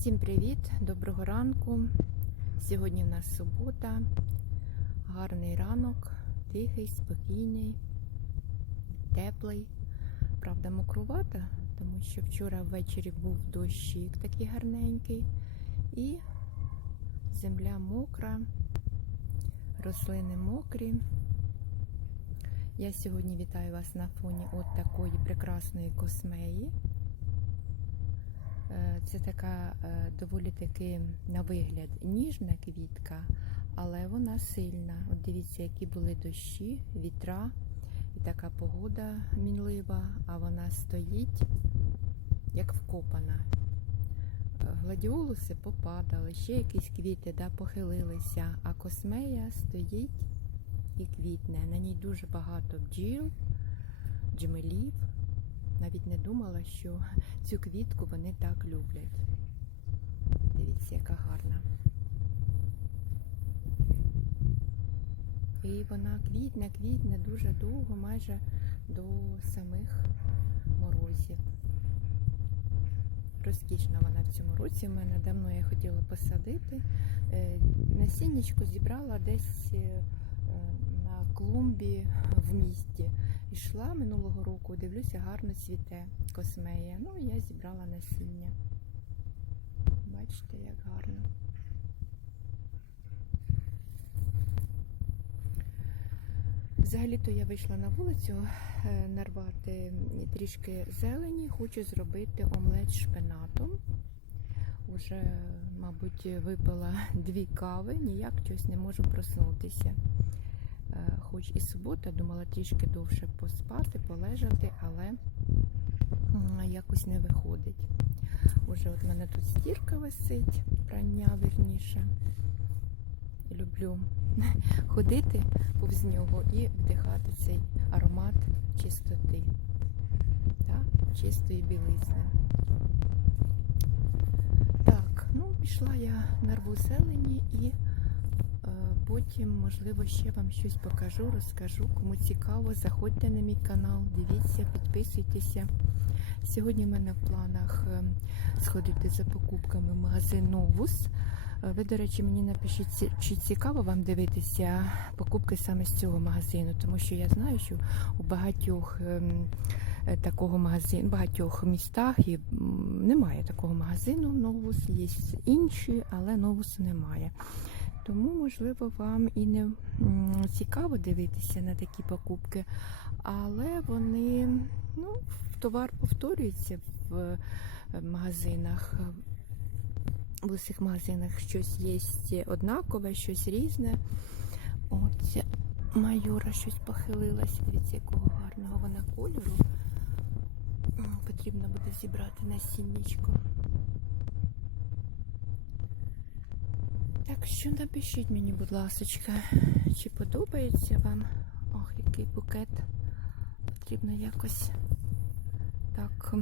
Всім привіт, доброго ранку. Сьогодні в нас субота, гарний ранок, тихий, спокійний, теплий. Правда, мокрувата, тому що вчора ввечері був дощик такий гарненький, і земля мокра, рослини мокрі. Я сьогодні вітаю вас на фоні от такої прекрасної космеї. Е, Це така е, доволі таки на вигляд ніжна квітка, але вона сильна. От дивіться, які були дощі, вітра і така погода мінлива, а вона стоїть як вкопана. Е, Гладіолуси попадали, ще якісь квіти да, похилилися, а космея стоїть і квітне. На ній дуже багато бджіл, джмелів. Навіть не думала, що цю квітку вони так люблять. Дивіться, яка гарна. І вона квітне, квітне дуже довго, майже до самих морозів. Розкішна вона в цьому році. У мене давно я хотіла посадити. Е, Насіннячко зібрала десь е, клумбі в місті. Ішла минулого року, дивлюся, гарно цвіте космея. Ну, я зібрала насіння. Бачите, як гарно. Взагалі-то я вийшла на вулицю е, нарвати трішки зелені, хочу зробити омлет з шпинатом. Уже, мабуть, випила дві кави, ніяк щось не можу проснутися. Хоч і субота, думала трішки довше поспати, полежати, але якось не виходить. Уже от в мене тут стірка висить, прання верніше. Люблю ходити повз нього і вдихати цей аромат чистоти, так? чистої білизни. Так, ну пішла я на рву зелені і потім, можливо, ще вам щось покажу, розкажу. Кому цікаво, заходьте на мій канал, дивіться, підписуйтеся. Сьогодні в мене в планах е, сходити за покупками в магазин Новус. Е, Ви, до речі, мені напишіть, чи цікаво вам дивитися покупки саме з цього магазину, тому що я знаю, що у багатьох ем, е, такого магазину, багатьох містах і, немає такого магазину Новус, є інші, але Новусу немає. Тому, можливо, вам і не цікаво дивитися на такі покупки, але вони, ну, товар повторюється в е, магазинах. В усіх магазинах щось є однакове, щось різне. От майора щось похилилася. Дивіться, якого гарного вона кольору. Потрібно буде зібрати насіннячко. Так що напишіть мені, будь ласочка, чи подобається вам? Ох, який букет. Потрібно якось так.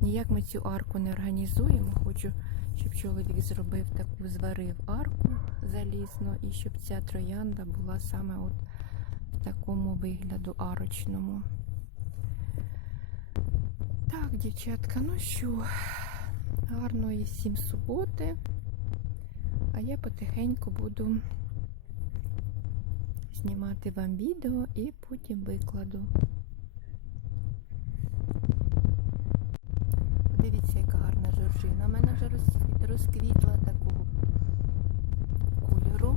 Ніяк ми цю арку не організуємо. Хочу, щоб чоловік зробив таку, зварив арку залізну і щоб ця троянда була саме от в такому вигляду арочному. Так, дівчатка, ну що, гарної всім суботи. А я потихеньку буду знімати вам відео і потім викладу. Подивіться, яка гарна жоржина. У мене вже розквітла такого кольору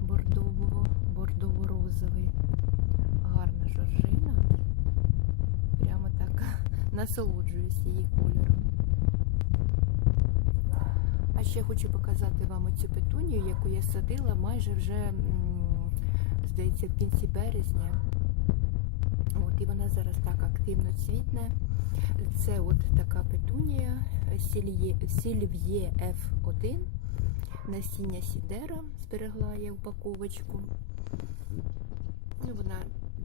бордового, бордово-розовий. Гарна жоржина. Прямо так насолоджуюсь її кольором. Ще хочу показати вам оцю петунію, яку я садила майже вже, здається, в кінці березня. От, і вона зараз так активно цвітне. Це от така петунія Сільв'є F1. Насіння Сідера зберегла я упаковочку. Ну, вона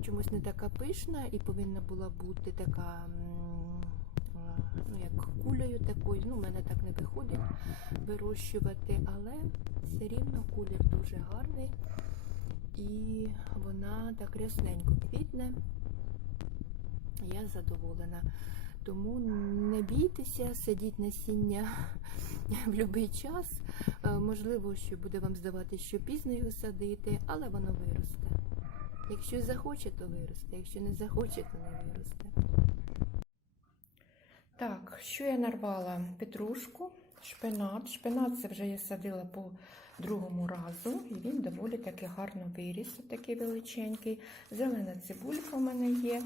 чомусь не така пишна і повинна була бути така, ну як кулею такою. Ну, мене так не виходить вирощувати, але все рівно кулір дуже гарний. І вона так рясненько квітне. Я задоволена. Тому не бійтеся, садіть насіння в будь-який час. Е, Можливо, що буде вам здавати, що пізно його садити, але воно виросте. Якщо захоче, то виросте. Якщо не захоче, то не виросте. Так, що я нарвала? Петрушку, шпинат. Шпинат це вже я садила по другому разу, і він доволі таки гарно виріс, такий величенький. Зелена цибулька в мене є.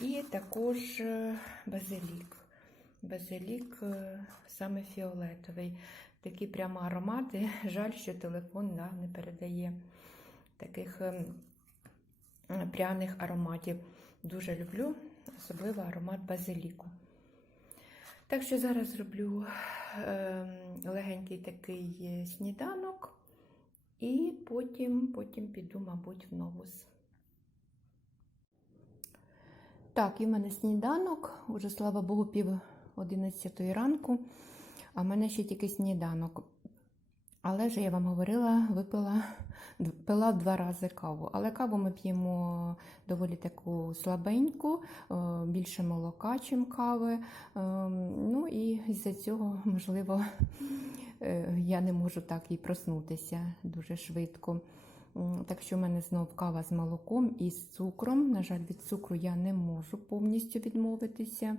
І також е, базилік. Базилік е, саме фіолетовий. Такі прямо аромати. Жаль, що телефон да, не передає таких ем, пряних ароматів. Дуже люблю, особливо аромат базиліку. Так що зараз зроблю ем, легенький такий е, сніданок, і потім, потім піду, мабуть, в новус. Так, і в мене сніданок, уже слава Богу, пів одинадцятої ранку, а в мене ще тільки сніданок. Але ж я вам говорила, випила пила два рази каву. Але каву ми п'ємо доволі таку слабеньку, е, більше молока, чим кави. Е, Ну і з-за цього, можливо, е, я не можу так і проснутися дуже швидко. Так що в мене знов кава з молоком і з цукром. На жаль, від цукру я не можу повністю відмовитися.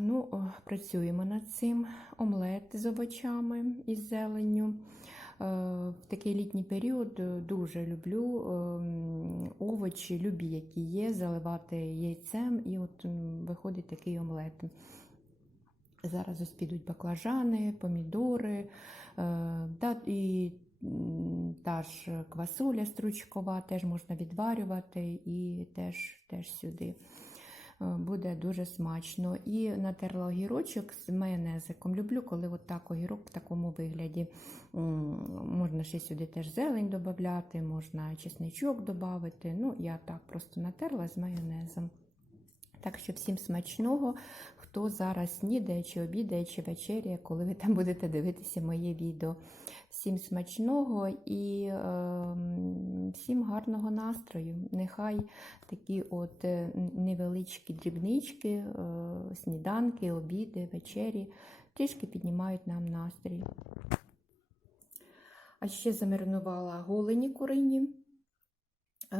Ну, працюємо над цим. Омлет з овочами і зеленню. Е, В такий літній період е, дуже люблю ем, овочі, любі, які є, заливати яйцем, і от виходить такий омлет. Зараз ось підуть баклажани, помідори, е, та, і та ж квасоля стручкова, теж можна відварювати і теж, теж сюди. Буде дуже смачно. І натерла огірочок з майонезиком. Люблю, коли от так огірок в такому вигляді. Можна ще сюди теж зелень додати, можна чесничок додати. Ну, я так просто натерла з майонезом. Так що всім смачного, хто зараз снідає, чи обідає, чи вечеряє, коли ви там будете дивитися моє відео. Всім смачного і е, всім гарного настрою. Нехай такі от е, невеличкі дрібнички, е, сніданки, обіди, вечері трішки піднімають нам настрій. А ще замаринувала голені курині. Е,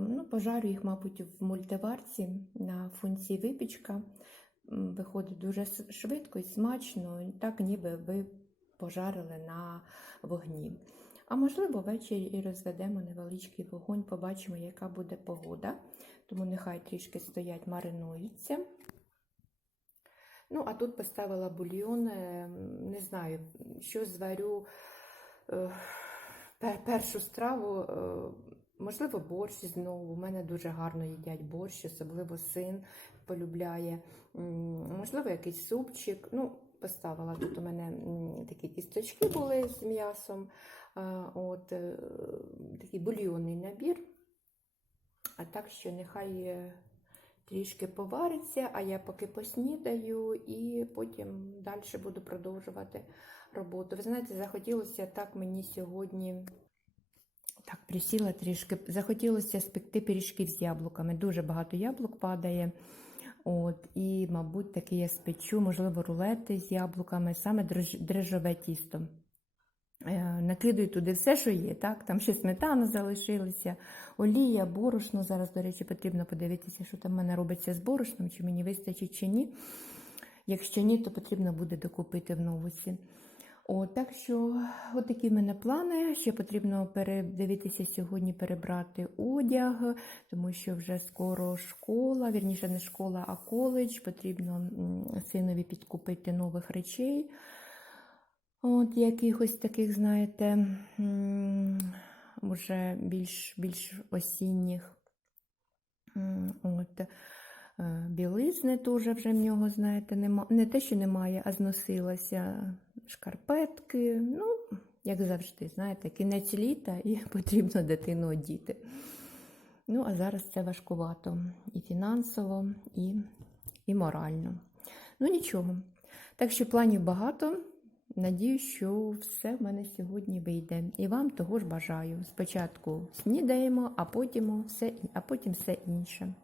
Ну, пожарю їх, мабуть, в мультиварці на функції випічка. Виходить дуже швидко і смачно, так ніби ви пожарили на вогні. А можливо, ввечері і розведемо невеличкий вогонь, побачимо, яка буде погода. Тому нехай трішки стоять, маринуються. Ну, а тут поставила бульйон, е, не знаю, що зварю е, першу страву. Можливо, борщ знову. У мене дуже гарно їдять борщ, особливо син полюбляє. Можливо, якийсь супчик. Ну, поставила тут у мене такі кісточки були з м'ясом. От е, такий бульйонний набір. А так що нехай е, трішки повариться, а я поки поснідаю і потім далі буду продовжувати роботу. Ви знаєте, захотілося так мені сьогодні. Так, присіла трішки. Захотілося спекти пиріжків з яблуками. Дуже багато яблук падає. От, і, мабуть, таки я спечу, можливо, рулети з яблуками, саме дріжджове тісто. Е, Накидаю туди все, що є. Так? Там ще сметана залишилася, олія, борошно. Зараз, до речі, потрібно подивитися, що там в мене робиться з борошном, чи мені вистачить чи ні. Якщо ні, то потрібно буде докупити в новусі. О, так що, от такі в мене плани. Ще потрібно передивитися сьогодні, перебрати одяг, тому що вже скоро школа, вірніше не школа, а коледж. Потрібно синові підкупити нових речей. От якихось таких, знаєте, вже більш, більш осінніх. От. Е, Білизни теж вже в нього, знаєте, нема. Не те, що немає, а зносилася. Шкарпетки. Ну, як завжди, знаєте, кінець літа і потрібно дитину одіти. Ну, а зараз це важкувато і фінансово, і, і морально. Ну, нічого. Так що планів багато. Надію, що все в мене сьогодні вийде. І вам того ж бажаю. Спочатку снідаємо, а потім все, а потім все інше.